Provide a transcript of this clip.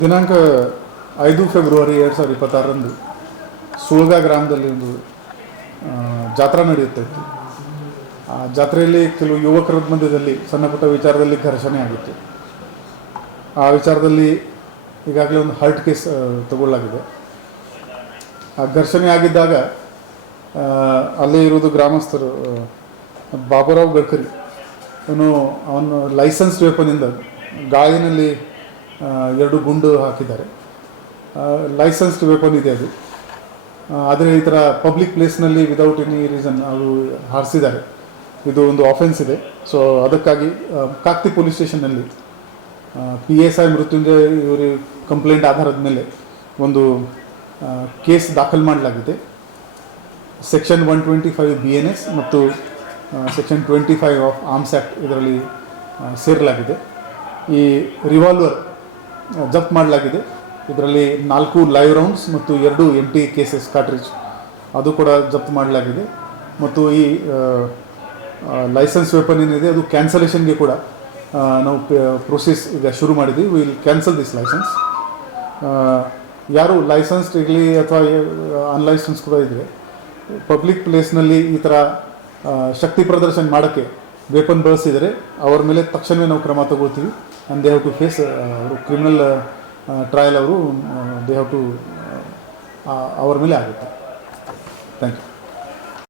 ದಿನಾಂಕ 5 ಫೆಬ್ರವರಿ 2026ರಂದು ಸುಳ್ಗ ಗ್ರಾಮದಲ್ಲಿ ಒಂದು ಜಾತ್ರಾ ನಡೆಯುತ್ತಿತ್ತು. ಆ ಜಾತ್ರೆಯಲ್ಲಿ ಕೆಲವು ಯುವಕರ ಮಧ್ಯದಲ್ಲಿ ಸಣ್ಣ ಪುಟ್ಟ ವಿಚಾರದಲ್ಲಿ ಘರ್ಷಣೆ ಆಗಿತ್ತು. ಆ ವಿಚಾರದಲ್ಲಿ ಈಗಾಗಲೇ ಒಂದು ಹರ್ಟ್ ಕೇಸ್ ತಗೊಳ್ಳಲಾಗಿದೆ. ಆ ಘರ್ಷಣೆ ಆಗಿದ್ದಾಗ ಅಲ್ಲೇ ಇರುವುದು ಗ್ರಾಮಸ್ಥರು ಬಾಬುರಾವ್ ಗಡ್ಕರಿ ಅವನು ಲೈಸೆನ್ಸ್ ವೆಪನಿಂದ ಗಾಳಿನಲ್ಲಿ 2 ಗುಂಡು ಹಾಕಿದ್ದಾರೆ. ಲೈಸೆನ್ಸ್ಡ್ ವೆಪನ್ ಇದೆ ಅದು. ಆದರೆ ಈ ಥರ ಪಬ್ಲಿಕ್ ಪ್ಲೇಸ್ನಲ್ಲಿ ವಿದೌಟ್ ಎನಿ ರೀಸನ್ ಅವರು ಹಾರಿಸಿದ್ದಾರೆ. ಇದು ಒಂದು ಆಫೆನ್ಸ್ ಇದೆ. ಸೊ ಅದಕ್ಕಾಗಿ ಕಾಕ್ತಿ ಪೊಲೀಸ್ ಸ್ಟೇಷನ್ನಲ್ಲಿ PSI ಮೃತ್ಯುಂಜಯ ಇವರು ಕಂಪ್ಲೇಂಟ್ ಆಧಾರದ ಮೇಲೆ ಒಂದು ಕೇಸ್ ದಾಖಲು ಮಾಡಲಾಗಿದೆ. ಸೆಕ್ಷನ್ 125 BNS ಮತ್ತು ಸೆಕ್ಷನ್ 25 ಆಫ್ ಆರ್ಮ್ಸ್ ಆ್ಯಕ್ಟ್ ಇದರಲ್ಲಿ ಸೇರಲಾಗಿದೆ. ಈ ರಿವಾಲ್ವರ್ ಜಪ್ತ್ ಮಾಡಲಾಗಿದೆ. ಇದರಲ್ಲಿ 4 ಲೈವ್ ರೌಂಡ್ಸ್ ಮತ್ತು 2 empty ಕೇಸಸ್ ಕಾರ್ಟ್ರಿಜ್ ಅದು ಕೂಡ ಜಪ್ತ್ ಮಾಡಲಾಗಿದೆ. ಮತ್ತು ಈ ಲೈಸೆನ್ಸ್ ವೆಪನ್ ಏನಿದೆ ಅದು ಕ್ಯಾನ್ಸಲೇಷನ್ಗೆ ಕೂಡ ನಾವು ಪ್ರೊಸೆಸ್ ಈಗ ಶುರು ಮಾಡಿದ್ವಿ. Will cancel this licence. ಯಾರು ಲೈಸೆನ್ಸ್ಡ್ ಇರಲಿ ಅಥವಾ ಅನ್ಲೈಸೆನ್ಸ್ ಕೂಡ ಇದ್ದರೆ ಪಬ್ಲಿಕ್ ಪ್ಲೇಸ್ನಲ್ಲಿ ಈ ಥರ ಶಕ್ತಿ ಪ್ರದರ್ಶನ ಮಾಡೋಕ್ಕೆ ವೆಪನ್ ಬಳಸಿದರೆ ಅವರ ಮೇಲೆ ತಕ್ಷಣವೇ ನಾವು ಕ್ರಮ ತಗೊಳ್ತೀವಿ. And they have to face ಅವರು ಕ್ರಿಮಿನಲ್ ಟ್ರಯಲ್ ಅವರು ದೇ ಹ್ಯಾವ್ ಟು ಅವರ ಮೇಲೆ ಆಗುತ್ತೆ. Thank you.